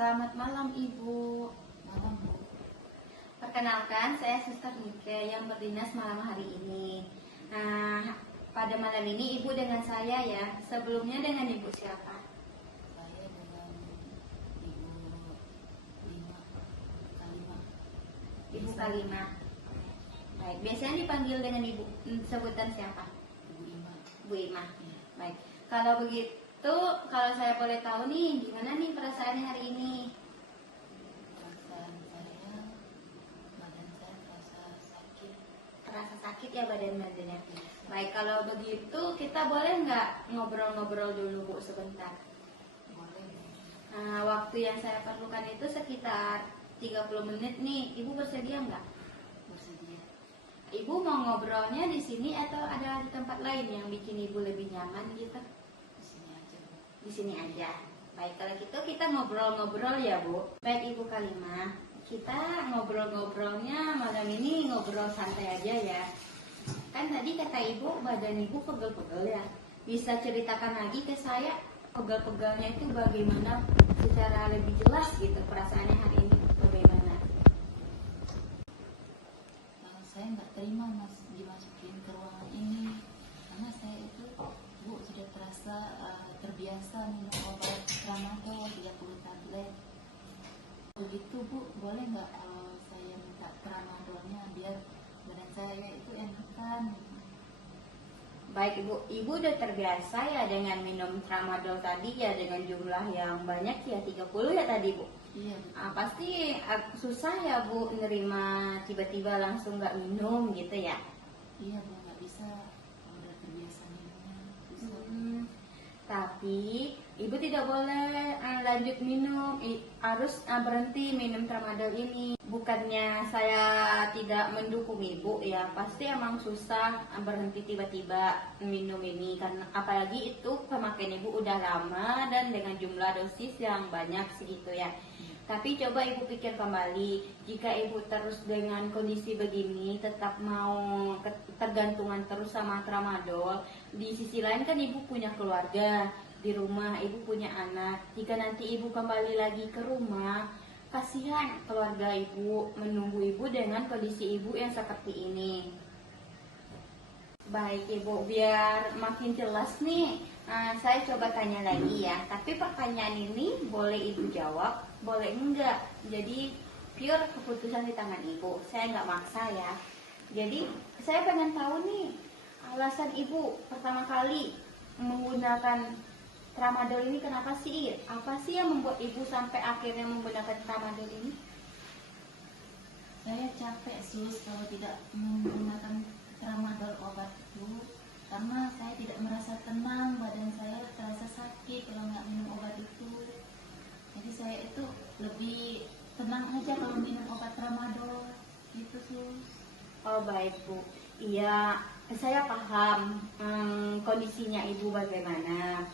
Selamat malam Ibu. Malam, Bu. Perkenalkan, saya Suster Nike yang berdinas malam hari ini. Nah, pada malam ini Ibu dengan saya ya. Sebelumnya dengan Ibu siapa? Saya dengan Ibu Kalima. Ibu Kalima. Baik, biasanya dipanggil dengan Ibu sebutan siapa? Ibu Ima. Bu Ima. Ya. Baik. Kalau begitu, kalau saya boleh tahu nih, gimana nih perasaannya hari ini? Perasaan saya, badan saya terasa sakit. Terasa sakit ya badannya? Baik, kalau begitu kita boleh nggak ngobrol-ngobrol dulu Bu sebentar? Boleh, Bu. Nah, waktu yang saya perlukan itu sekitar 30 menit nih. Ibu bersedia nggak? Bersedia. Ibu mau ngobrolnya di sini atau ada di tempat lain yang bikin Ibu lebih nyaman gitu? Di sini aja, Bu. Di sini aja. Baik, kalau gitu kita ngobrol-ngobrol ya Bu. Baik Ibu Kalimah, kita ngobrol-ngobrolnya malam ini ngobrol santai aja ya. Kan tadi kata Ibu badan Ibu pegel-pegel ya. Bisa ceritakan lagi ke saya pegel-pegelnya itu bagaimana secara lebih jelas gitu perasaannya hari ini bagaimana? Saya nggak terima dimasukin ke ruangan ini karena saya itu, Bu, sudah terasa terbiasa minum obat tramadol 30 tablet. Begitu, Bu, boleh nggak saya minta tramadolnya biar badan saya itu enakan? Baik Ibu udah terbiasa ya dengan minum tramadol tadi ya dengan jumlah yang banyak ya 30 ya tadi Bu. Iya, betul. Pasti susah ya Bu nerima tiba-tiba langsung nggak minum gitu ya. Iya, Bu, nggak bisa. Kalau udah terbiasa minumnya susah. Tapi Ibu tidak boleh lanjut minum, harus berhenti minum tramadol ini. Bukannya saya tidak mendukung Ibu ya, pasti emang susah berhenti tiba-tiba minum ini karena apalagi itu pemakaian Ibu udah lama dan dengan jumlah dosis yang banyak segitu ya. Tapi coba Ibu pikir kembali, jika Ibu terus dengan kondisi begini tetap mau tergantungan terus sama tramadol, di sisi lain kan Ibu punya keluarga di rumah, Ibu punya anak. Jika nanti Ibu kembali lagi ke rumah, kasihan keluarga Ibu menunggu Ibu dengan kondisi Ibu yang seperti ini. Baik Ibu, biar makin jelas nih, saya coba tanya lagi ya. Tapi pertanyaan ini boleh Ibu jawab, boleh enggak. Jadi pure keputusan di tangan Ibu. Saya nggak maksa ya. Jadi saya pengen tahu nih alasan Ibu pertama kali menggunakan tramadol ini kenapa sih? Apa sih yang membuat Ibu sampai akhirnya menggunakan tramadol ini? Saya capek, Sus, kalau tidak menggunakan tramadol obat itu karena saya tidak merasa tenang, badan saya terasa sakit kalau nggak minum obat itu. Jadi saya itu lebih tenang aja kalau minum obat tramadol gitu, Sus. Oh baik Bu, iya saya paham kondisinya Ibu bagaimana.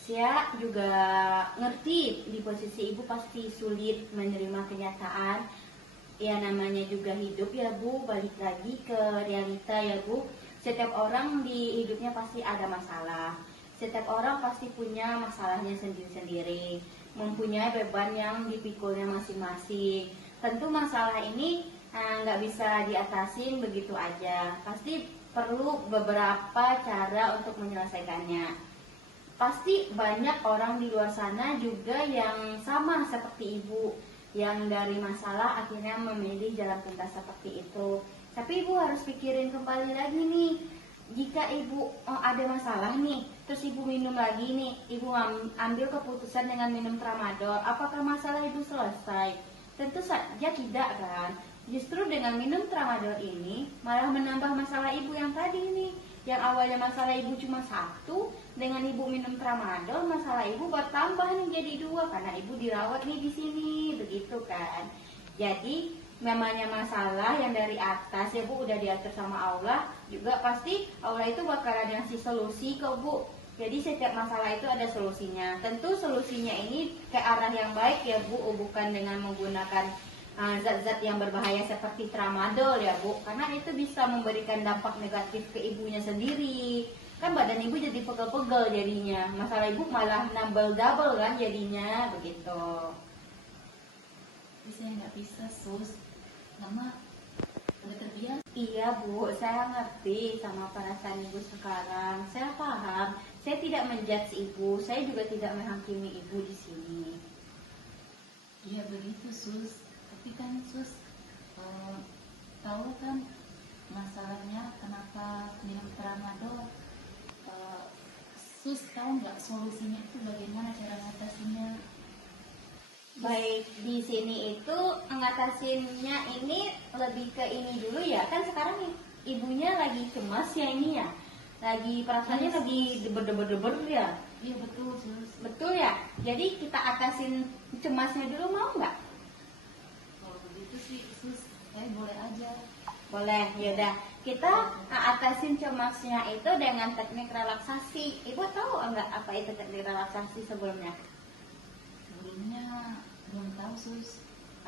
Saya juga ngerti di posisi Ibu pasti sulit menerima kenyataan. Ya namanya juga hidup ya Bu, balik lagi ke realita ya Bu. Setiap orang di hidupnya pasti ada masalah. Setiap orang pasti punya masalahnya sendiri-sendiri, mempunyai beban yang dipikulnya masing-masing. Tentu masalah ini nggak bisa diatasin begitu aja. Pasti perlu beberapa cara untuk menyelesaikannya. Pasti banyak orang di luar sana juga yang sama seperti Ibu, yang dari masalah akhirnya memilih jalan pintas seperti itu. Tapi Ibu harus pikirin kembali lagi nih, jika Ibu ada masalah nih, terus Ibu minum lagi nih, Ibu ambil keputusan dengan minum tramadol, apakah masalah Ibu selesai? Tentu saja tidak kan. Justru dengan minum tramadol ini malah menambah masalah Ibu yang tadi nih. Yang awalnya masalah Ibu cuma satu, dengan Ibu minum tramadol masalah Ibu bertambah nih jadi 2 karena Ibu dirawat nih di sini, begitu kan. Jadi namanya masalah yang dari atas ya Bu udah diatur sama Allah, juga pasti Allah itu bakalan ngasih solusi ke Bu. Jadi setiap masalah itu ada solusinya. Tentu solusinya ini ke arah yang baik ya Bu, bukan dengan menggunakan zat-zat yang berbahaya seperti tramadol ya Bu, karena itu bisa memberikan dampak negatif ke ibunya sendiri. Kan badan Ibu jadi pegel-pegel jadinya, masalah Ibu malah nambah double kan jadinya begitu. tapi saya nggak bisa sus, mama udah terbiasa. Iya Bu, saya ngerti sama perasaan Ibu sekarang. Saya paham. Saya tidak menjudge Ibu. Saya juga tidak menghakimi Ibu di sini. Iya begitu sus, tapi kan sus tahu kan masalahnya kenapa minum tramadol. Sus tahu nggak solusinya itu bagaimana cara mengatasinya? Baik, di sini itu ngatasinnya ini lebih ke ini dulu ya. Kan sekarang ibunya lagi cemas ya ini ya. Lagi perasaannya lagi deber-deber ya. Iya betul sus. Betul ya? Jadi kita atasin cemasnya dulu, mau nggak? Kalau begitu sih sus, saya boleh aja. Boleh, yaudah. Kita atasin cemasnya itu dengan teknik relaksasi. Ibu tahu nggak apa itu teknik relaksasi sebelumnya? Sebelumnya belum tahu sus.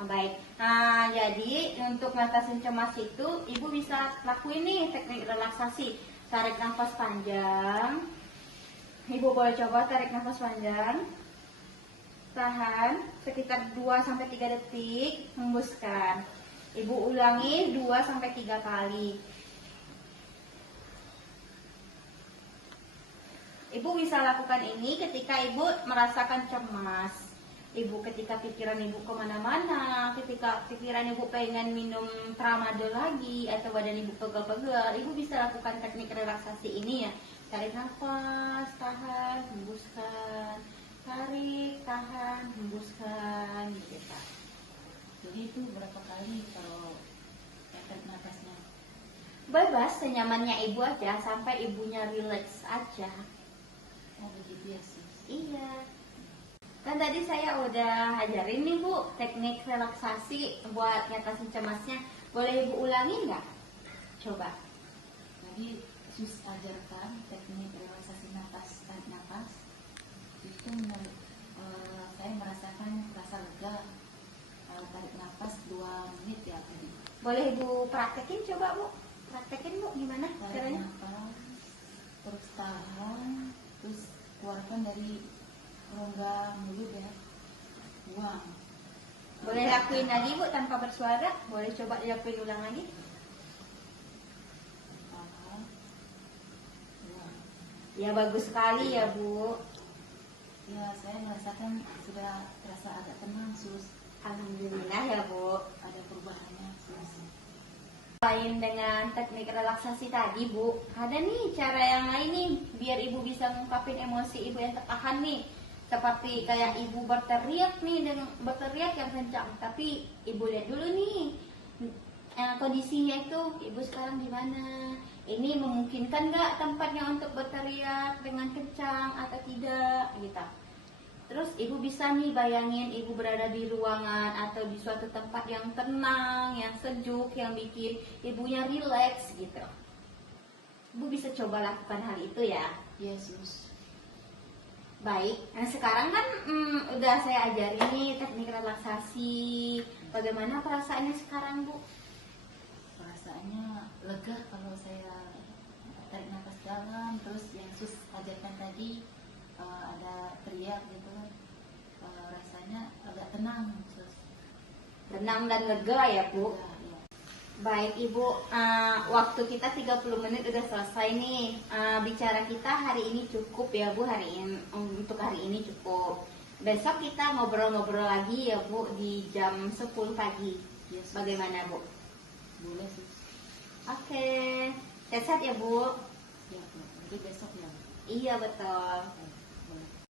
Baik. Nah, jadi untuk ngatasin cemas itu, Ibu bisa lakuin nih teknik relaksasi. Tarik nafas panjang. Ibu boleh coba tarik nafas panjang. Tahan sekitar 2-3 detik, hembuskan. Ibu ulangi 2-3 kali. Ibu bisa lakukan ini ketika Ibu merasakan cemas. Ibu ketika pikiran Ibu kemana-mana, ketika pikiran Ibu pengen minum tramadol lagi, atau badan Ibu pegal-pegal, Ibu bisa lakukan teknik relaksasi ini ya. Tarik nafas, tahan, hembuskan. Tarik, tahan, hembuskan, gitu. Jadi itu berapa kali kalau tarik nafasnya? Bebas, senyamannya Ibu aja, sampai Ibunya relax aja. Oh begitu ya sus. Iya. Kan tadi saya udah ajarin nih Bu, teknik relaksasi buat ngatasin cemasnya. Boleh Ibu ulangi nggak? Coba. Jadi sus ajarkan teknik relaksasi nafas, tarik nafas. Itu saya merasakan rasa lega. Tarik nafas 2 menit ya tadi. Boleh Ibu praktekin coba Bu? Praktekin Bu, gimana Tarik caranya? nafas, terus tahan, terus keluarkan dari rongga mulut ya, buang. Boleh lakuin lagi Bu tanpa bersuara? Boleh coba dilakuin ulang lagi? Tahan, buang. Ya bagus sekali ya Bu. Ya saya merasakan sudah terasa agak tenang sus. Alhamdulillah ya Bu. Ada perubahannya sus. Selain dengan teknik relaksasi tadi Bu, ada nih cara yang lain nih biar Ibu bisa ngungkapin emosi Ibu yang tertahan nih. Seperti kayak Ibu berteriak nih, dengan berteriak yang kencang, tapi Ibu lihat dulu nih kondisinya itu Ibu sekarang di mana. Ini memungkinkan nggak tempatnya untuk berteriak dengan kencang atau tidak gitu. Terus Ibu bisa nih bayangin Ibu berada di ruangan atau di suatu tempat yang tenang, yang sejuk, yang bikin Ibunya rileks gitu. Ibu bisa coba lakukan hal itu ya. Yesus. Baik, nah sekarang kan udah saya ajarin nih teknik relaksasi. Bagaimana perasaannya sekarang Bu? Perasaannya lega kalau saya tarik nafas dalam. Terus yang sus ajarkan tadi ada teriak gitu kan, rasanya agak tenang sus. Tenang dan lega ya Bu. Ya, ya. Baik Ibu, waktu kita 30 menit udah selesai nih. Bicara kita hari ini cukup ya Bu, untuk hari ini cukup. Besok kita ngobrol-ngobrol lagi ya Bu di jam 10 pagi. Yes. Bagaimana Bu? Boleh sus. Oke, sehat ya Bu? Ya, nanti besok ya. Iya betul.